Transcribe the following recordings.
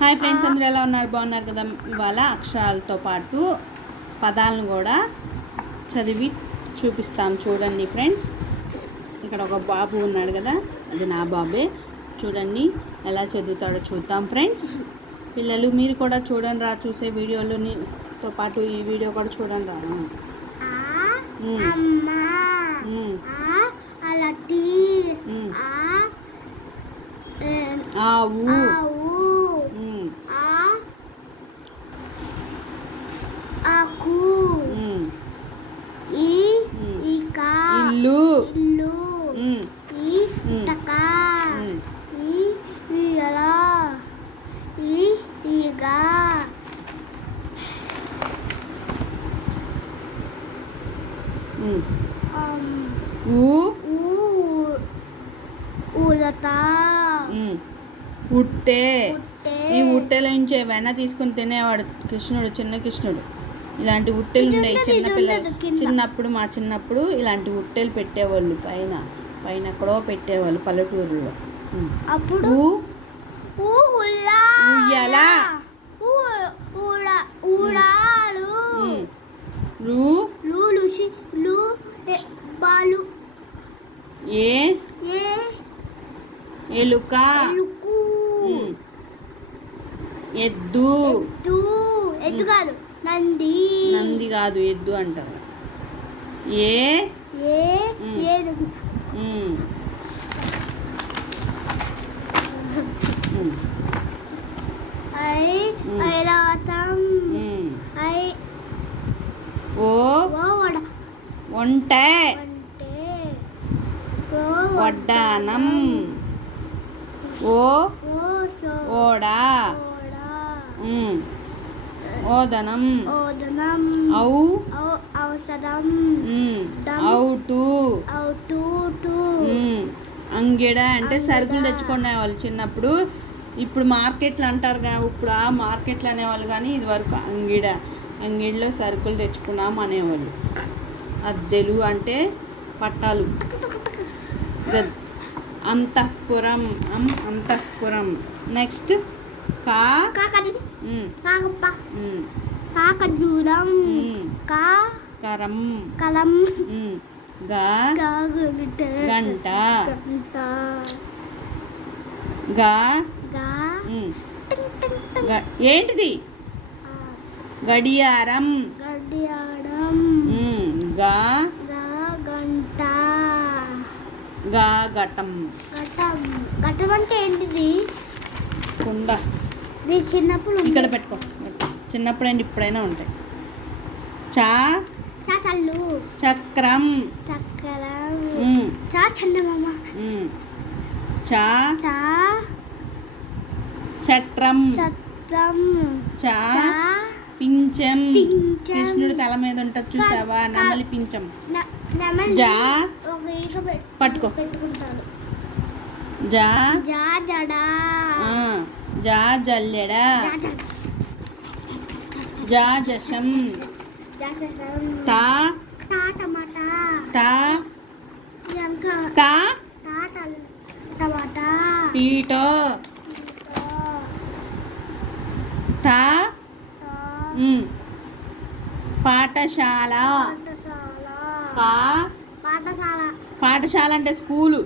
Hi friends, అందరూ ఎలా ఉన్నారు? బాగున్నారు కదా? ఇవాళ అక్షరాలతో పాటు పదాలను కూడా చదివి చూపిస్తాం. చూడండి ఫ్రెండ్స్, ఇక్కడ ఒక బాబు ఉన్నాడు కదా, అది నా బాబే. చూడండి ఎలా చదువుతాడో చూద్దాం ఫ్రెండ్స్. పిల్లలు మీరు కూడా చూడండి రా, చూసే వీడియోలతో పాటు ఈ వీడియో కూడా చూడండి రా. ఆవు, ఆకు, ఇల్లు, టక, ఈగ, ఉడత, ఉట్టె. ఈ ఉట్టెల నుంచి వెన్న తీసుకుని తినేవాడు కృష్ణుడు, చిన్న కృష్ణుడు. ఇలాంటి ఉట్టెలు ఉన్నాయి చిన్నపిల్లలు. మా చిన్నప్పుడు ఇలాంటి ఉట్టెలు పెట్టేవాళ్ళు, పైన ఎక్కడో పెట్టేవాళ్ళు పల్లెటూరులో. అప్పుడు ఉయ్యాల, ఎలుక, ఎద్దు కాదు, నంది కాదు, ఎద్దు అంటారు. ఒంటె, వడ్డానం, ఓడ, ఓదనం, ఔషధం, ఔటు, అంగిడ అంటే సరుకులు తెచ్చుకునే వాళ్ళు చిన్నప్పుడు. ఇప్పుడు మార్కెట్లు అంటారు కానీ, ఇప్పుడు ఆ మార్కెట్లు అనేవాళ్ళు కానీ ఇది వరకు అంగిడిలో సరుకులు తెచ్చుకున్నాం అనేవాళ్ళు. అద్దెలు అంటే పట్టాలు. అంతఃపురం, నెక్స్ట్ కాకజూరం, కలం, గంట, ఏంటిది? గడియారం, ఘటం. ఘటం అంటే ఏంటిది? కుండ. చిన్నప్పుడు ఇక్కడ పెట్టుకో. చిన్నప్పుడు అండి, ఇప్పుడైనా ఉంటాయి. చక్రం, చందమామ, చట్రం, పించం. కృష్ణుడు తల మీద ఉంటుంది చూసావా, నెమలి పించం. పట్టుకో. జల్లెడ, జశం, పీట, పాఠశాల. పాఠశాల అంటే స్కూలు.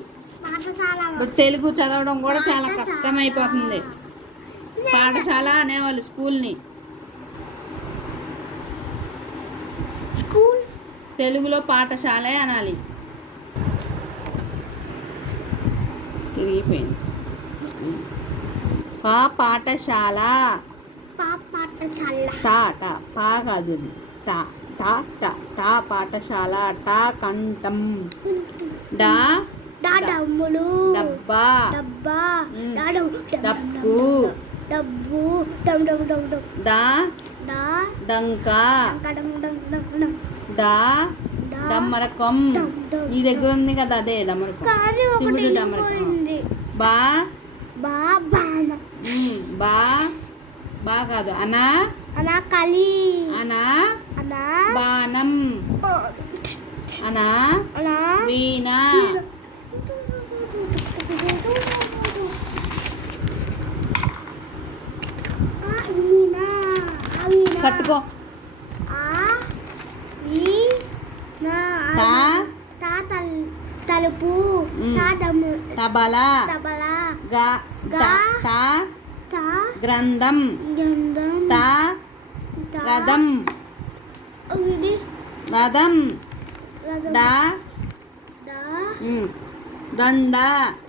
తెలుగు చదవడం కూడా చాలా కష్టమైపోతుంది. పాఠశాల అనేవాళ్ళు స్కూల్ని. తెలుగులో పాఠశాలే అనాలి. తిరిగిపోయింది. పాఠశాల, పా కాదు, పాఠశాల. కంఠం, డమ్ములు, డబ్బా, డప్పు, డంక, డమ్మరకం. ఈ దగ్గర ఉంది కదా, అదే డమ్మరకం. శివుడు డమ్మరకం. బా కాదు, అనాకలి, బాణం, వీణ, కట్టుకో. ఆ ఈ నా తా తా తలుపు తా తబలా తబలా గా గా తా తా గ్రంథం గంధం తా రథం ఇది రథం దా దా దండ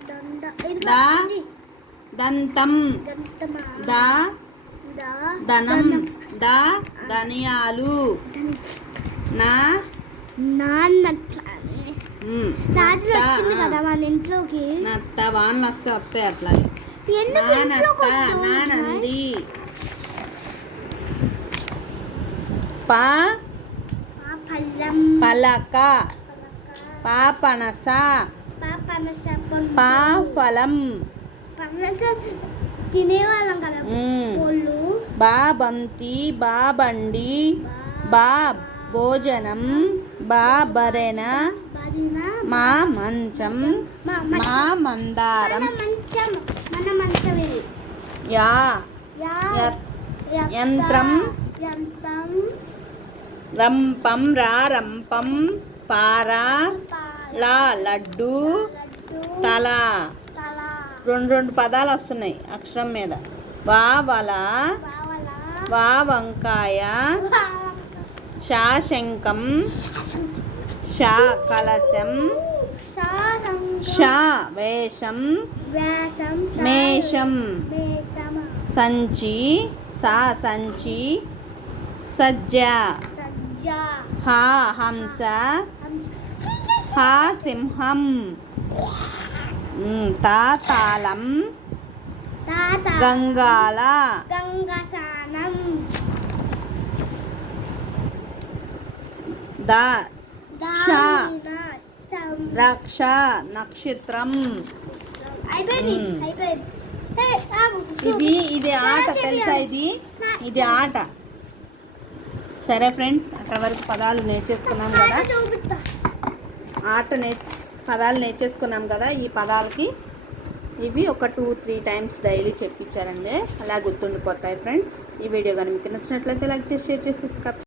దండ దా దంతం దంతమా దా దా ధనం దా ధనియాలు నా నాన్న రాత్రి నత్త, వచ్చింది కదా మన ఇంట్లోకి నత్త వానలు వస్తే వస్తాయి అట్లాగే ఎందుకు ఇంట్లోకి నానత్త వద్దు? నానంది పా ఆ పళ్ళం పలక పా పనస పనస పా ఫలం పనస తినేవాళ్ళం కదా పొళ్ళు బా బంతి బా బండి బా భోజనం బా బరెన బరిన మా మంచం మా మా మందారం మన మంచం ఇది యా యా యంత్రం యంత్రం రంపం రంపం పారా లా లడ్డు లడ్డు తల తల రెండు పదాలు వస్తున్నాయి అక్షరం మీద వా వల బావల వా వంకాయ షా శంఖం షా కలశం షా వేషం వేషం మేషం మేషం సంచి సా సంచి సజ్జ సజ్జ హా హంస హా సింహం తా తాళం తాత గంగాల గంగసానం దా షా దానిన రక్ష నక్షత్రం అయిపోయింది అయిపోయింది ఇది ఆట తెలుసా ఇది ఆట సరే ఫ్రెండ్స్ అక్కడ వరకు పదాలు నేర్చేసుకున్నాం కదా చూపిస్తా పదాలు నేర్చేసుకున్నాం కదా ఈ పదాలకి ఇవి ఒక 2-3 టైమ్స్ డైలీ చెప్పించారండి అలా గుర్తుండిపోతాయి ఫ్రెండ్స్ ఈ వీడియో కానీ మీకు నచ్చినట్లయితే లైక్ చేసి షేర్ చేసి సబ్స్క్రైబ్